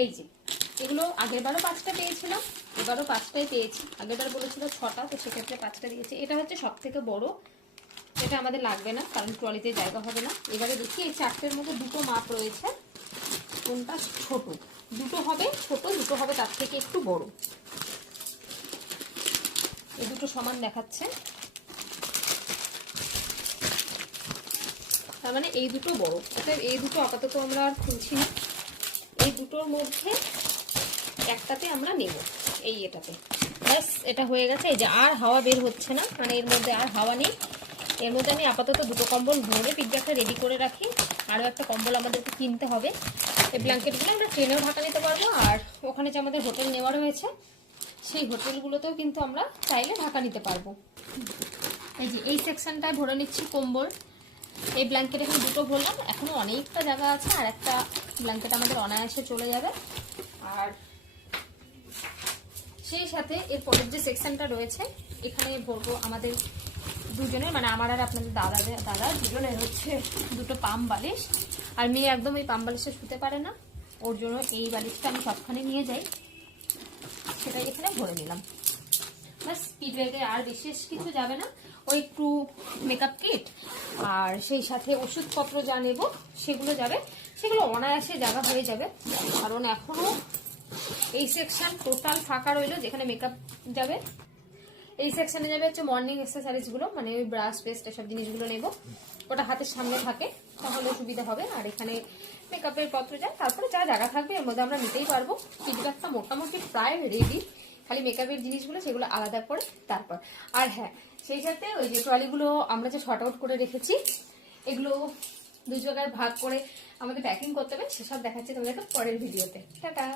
এই যে এগুলো আগেরবারও 5টা পেয়েছিলাম, এবারও 5টাই পেয়েছি। আগেরবার বলেছিল 6টা, তো সেক্ষেত্রে 5টা দিয়েছি। এটা হচ্ছে সব থেকে বড়, এটা আমাদের লাগবে না কারণ ট্রলিতে জায়গা হবে না। এবারে দেখি এই 4টের মধ্যে 2টো মাপ রয়েছে, কোনটা ছোট। 2টো হবে ছোট, 2টো হবে তার থেকে একটু বড়। এই 2টো সমান দেখাচ্ছে, তার মানে এই 2টো বড়। অতএব এই 2টো আপাতত আমরা আর খুলছি না। এই 2টোর মধ্যে একটাতে আমরা নেব, এই এটাতে। ব্যাস এটা হয়ে গেছে। এই যে আর হাওয়া বের হচ্ছে না, মানে এর মধ্যে আর হাওয়া নেই। এর মধ্যে আমি আপাতত 2টো কম্বল ভরে পিকব্যাগটা রেডি করে রাখি। আরও একটা কম্বল আমাদেরকে কিনতে হবে। এই ব্ল্যাঙ্কেটগুলো আমরা ট্রেনেও ঢাকা নিতে পারবো, আর ওখানে যে আমাদের হোটেল নেওয়া রয়েছে সেই হোটেলগুলোতেও কিন্তু আমরা চাইলে ঢাকা নিতে পারবো। এই যে এই সেকশনটায় ভরে নিচ্ছি কম্বল। এই ব্ল্যাঙ্কেট এখানে 2টো ভরলাম, এখনো অনেকটা জায়গা আছে, আর একটা ব্ল্যাঙ্কেট আমাদের অনায়াসে চলে যাবে। আর সেই সাথে এর পরের যে সেকশনটা রয়েছে এখানে ভরবো আমাদের দুজনের, মানে আমার আর আপনাদের দাদা দুজনের হচ্ছে 2টো পাম বালিশ। আর মেয়ে একদম এই পাম বালিশে শুতে পারে না, ওর জন্য এই বালিশটা আমি সবখানে নিয়ে যাই, সেটাই এখানে ভরে নিলাম। বাস পিকব্যাগে আর বিশেষ কিছু যাবে না, ওই একটু মেকআপ কিট আর সেই সাথে ওষুধপত্র যা নেব সেগুলো যাবে। সেগুলো অনায়াসে জায়গা হয়ে যাবে, কারণ এখনো এই সেকশন টোটাল ফাঁকা রইলো যেখানে মেকআপ যাবে। এই সেকশনে যাবে হচ্ছে মর্নিং এক্সেসরিজ গুলো, মানে ওই ব্রাশ পেস্ট এসব জিনিসগুলো নেব, ওটা হাতের সামনে থাকে তাহলে সুবিধা হবে। আর এখানে মেকআপের পত্র যায়, তারপরে যা জায়গা থাকবে এর মধ্যে আমরা নিতেই পারবো। কিটব্যাগটা মোটামুটি প্রায় রেডি, খালি মেকআপের জিনিসগুলো সেগুলো আলাদা করে তারপর। আর হ্যাঁ, সেই সাথে ওই যে ট্রলিগুলো আমরা যে শর্ট আউট করে রেখেছি, এগুলো 2 জায়গায় ভাগ করে আমাদের প্যাকিং করতে হবে, সেসব দেখাচ্ছি তোমাদেরকে পরের ভিডিওতে। টাটা।